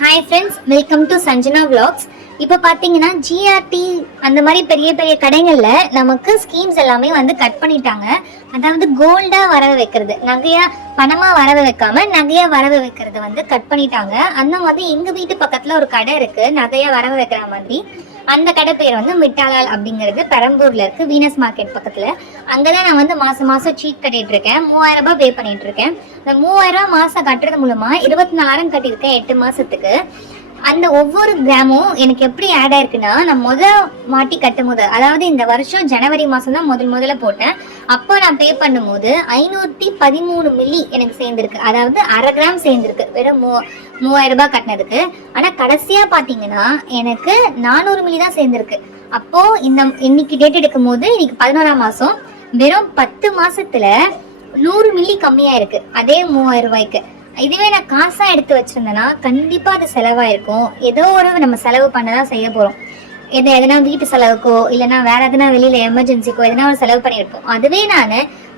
Hi friends, welcome to Sanjana vlogs. இப்போ பார்த்தீங்கன்னா GRT அந்த மாதிரி பெரிய பெரிய கடைகளில் நமக்கு ஸ்கீம்ஸ் எல்லாமே வந்து கட் பண்ணிட்டாங்க. அதாவது கோல்டாக வரவு வைக்கிறது, நகையாக பணமாக வரவு வைக்காம நகையாக வரவு வைக்கிறது வந்து கட் பண்ணிட்டாங்க. அந்த மாதிரி எங்கள் வீட்டு பக்கத்தில் ஒரு கடை இருக்குது நகையாக வரவு வைக்கிற மாதிரி. அந்த கடை பேர் வந்து மிட்டாலால் அப்படிங்கிறது பெரம்பூரில் இருக்குது, வீனஸ் மார்க்கெட் பக்கத்தில். அங்கே தான் நான் வந்து மாதம் மாதம் சீட் கட்டிகிட்டு இருக்கேன். 3000 ரூபாய் பே பண்ணிகிட்டு இருக்கேன். இந்த 3000 ரூபாய் மாதம் கட்டுறது மூலமாக 24,000 கட்டியிருக்கேன் 8 மாதத்துக்கு. அந்த ஒவ்வொரு கிராமும் எனக்கு எப்படி ஆட் ஆயிருக்குன்னா, நான் வாட்டி கட்டும் போது, அதாவது இந்த வருஷம் ஜனவரி மாதம் தான் முதல்ல போட்டேன். அப்போ நான் பே பண்ணும்போது 513 மில்லி எனக்கு சேர்ந்துருக்கு. அதாவது 1/2 கிராம் சேர்ந்துருக்கு வெறும் 3000 ரூபாய் கட்டினதுக்கு. ஆனால் கடைசியாக பார்த்தீங்கன்னா எனக்கு 400 மில்லி தான் சேர்ந்துருக்கு. அப்போ இன்னைக்கு டேட் எடுக்கும் போது இன்னைக்கு 11ஆம் மாதம், வெறும் 10 மாசத்துல 100 மில்லி கம்மியா இருக்கு அதே 3000 ரூபாய்க்கு. இதுவே நான் காசா எடுத்து வச்சிருந்தேன்னா கண்டிப்பா அது செலவாயிருக்கும். ஏதோ ஒரு நம்ம செலவு பண்ணதான் செய்ய போறோம். எதனா வீட்டு செலவுக்கோ இல்லைன்னா வேற எதனா வெளியில எமர்ஜென்சிக்கோ எதனா ஒரு செலவு பண்ணியிருப்போம். அதுவே நான்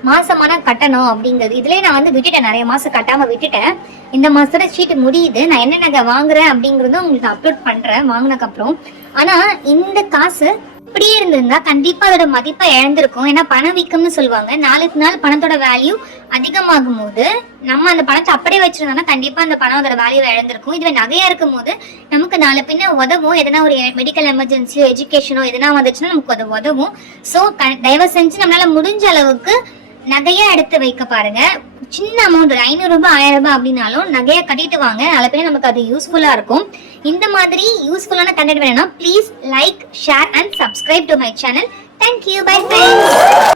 மாசமான கட்டணும் அப்படிங்கிறது இதுலயே நான் வந்து விட்டுட்டேன். நிறைய மாசம் கட்டாம விட்டுட்டேன். இந்த மாசத்தோட சீட்டு முடியுது. நான் என்ன நகை வாங்குறேன் அப்படிங்கறதும் உங்களுக்கு அப்லோட் பண்றேன் வாங்கினதுக்கு அப்புறம். ஆனா இந்த காசு இப்படியே இருந்திருந்தா கண்டிப்பா அதோட மதிப்பை இழந்திருக்கும். ஏன்னா பணம் விற்கும்னு சொல்லுவாங்க. நாளுக்கு நாள் பணத்தோட வேல்யூ அதிகமாகும் போது நம்ம அந்த பணத்தை அப்படியே வச்சிருந்தோம்னா கண்டிப்பா அந்த பணம் அதோட வேல்யூ இழந்திருக்கும். இதுவே நகையா இருக்கும் போது நமக்கு நாலு பின்ன உதவும். எதனா ஒரு மெடிக்கல் எமர்ஜென்சியோ எஜுகேஷனோ எதனா வந்துச்சுன்னா நமக்கு அது உதவும். ஸோ தயவு செஞ்சு நம்மளால முடிஞ்ச அளவுக்கு நகையா எடுத்து வைக்க பாருங்க. சின்ன அமௌண்ட் 500 ரூபாய் 1000 ரூபாய் அப்படின்னாலும் நகையா கட்டிட்டு வாங்க. நாளை பின்ன நமக்கு அது யூஸ்ஃபுல்லா இருக்கும். இந்த மாதிரி யூஸ்ஃபுல்லான கண்டென்ட் வேணும்னா please like, share and subscribe to my channel. Thank you, bye friends.